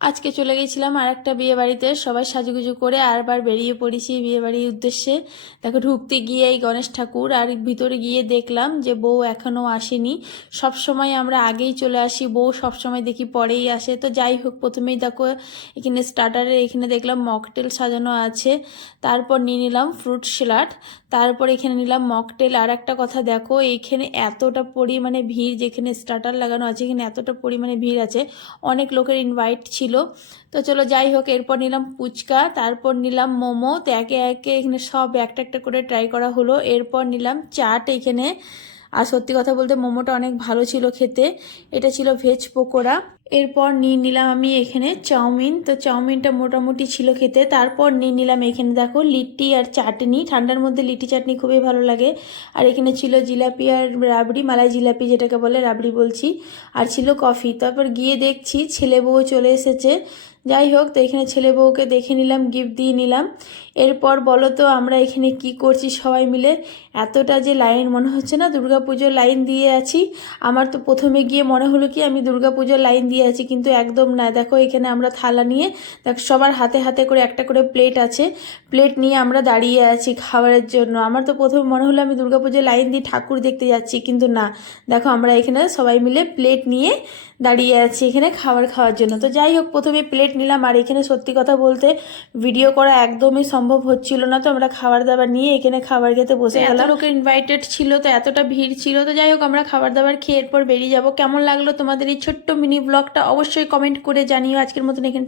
আজকে চলে গেছিলাম আর একটা বিয়ে বাড়িতে, সবাই সাজুগুজু করে আরবার বেরিয়ে পড়েছি বিয়ে বাড়ির উদ্দেশ্যে। দেখো ঢুকতে গিয়ে এই গণেশ ঠাকুর, আর ভিতরে গিয়ে দেখলাম যে বউ এখনও আসেনি। সব সময় আমরা আগেই চলে আসি, বউ সব সময় দেখি পরেই আসে। তো যাই হোক, প্রথমেই দেখো এখানে স্টার্টারে এখানে দেখলাম মকটেল সাজানো আছে, তারপর নিয়ে নিলাম ফ্রুট স্যালাড, তারপর এখানে নিলাম মকটেল। আর একটা কথা দেখো, এইখানে এতটা পরিমাণে ভিড়, যেখানে স্টার্টার লাগানো আছে এখানে এতটা পরিমাণে ভিড় আছে, অনেক লোকের ইনভাইট ছিল। তো চলো যাই হোক, এরপর নিলাম ফুচকা, তারপর নিলাম মোমো। তো একে একে এখানে সব একটা একটা করে ট্রাই করা হলো। এরপর নিলাম চাট এখানে। আর সত্যি কথা বলতে মোমোটা অনেক ভালো ছিল খেতে। এটা ছিল ভেজ পকোড়া। এরপর নিয়ে নিলাম আমি এখানে চাউমিন। তো চাউমিনটা মোটামুটি ছিল খেতে। তারপর নিয়ে নিলাম এখানে দেখো লিট্টি আর চাটনি। ঠান্ডার মধ্যে লিট্টি চাটনি খুবই ভালো লাগে। আর এখানে ছিল জিলাপি আর রাবড়ি, মালাই জিলাপি যেটাকে বলে, রাবড়ি বলছি। আর ছিল কফি। তারপর গিয়ে দেখছি ছেলে বউ চলে এসেছে। যাই হোক, তো এখানে ছেলে বউকে দেখে নিলাম, গিফট দিয়ে নিলাম। এরপর বলো তো আমরা এখানে কি করছি সবাই মিলে। এতটা যে লাইন, মনে হচ্ছে না দুর্গাপুজোর লাইন দিয়ে আছি। আমার তো প্রথমে গিয়ে মনে হলো কি আমি দুর্গাপুজোর লাইন দিয়ে আছি, কিন্তু একদম না। দেখো এখানে আমরা থালা নিয়ে, দেখ সবার হাতে হাতে করে একটা করে প্লেট আছে, প্লেট নিয়ে আমরা দাঁড়িয়ে আছি খাবারের জন্য। আমার তো প্রথমে মনে হলো আমি দুর্গাপুজোর লাইন দিয়ে ঠাকুর দেখতে যাচ্ছি, কিন্তু না। দেখো আমরা এখানে সবাই মিলে প্লেট নিয়ে দাঁড়িয়ে আছি এখানে খাবার খাওয়ার জন্য। তো যাই হোক, প্রথমে প্লেট নিলাম। আর এখানে সত্যি কথা বলতে ভিডিও করা একদমই সম্ভব হচ্ছিল না। তো আমরা খাবার দাবার নিয়ে এখানে খাবার খেতে বসে গেলাম। লোকের ইনভাইটেড ছিল, তো এতটা ভিড় ছিল। তো যাই হোক, আমরা খাবার দাবার খেয়ে এরপর বেরিয়ে যাব। কেমন লাগলো তোমাদের এই ছোট্ট মিনি ব্লগটা অবশ্যই কমেন্ট করে জানিও। আজকের মতন এখানটা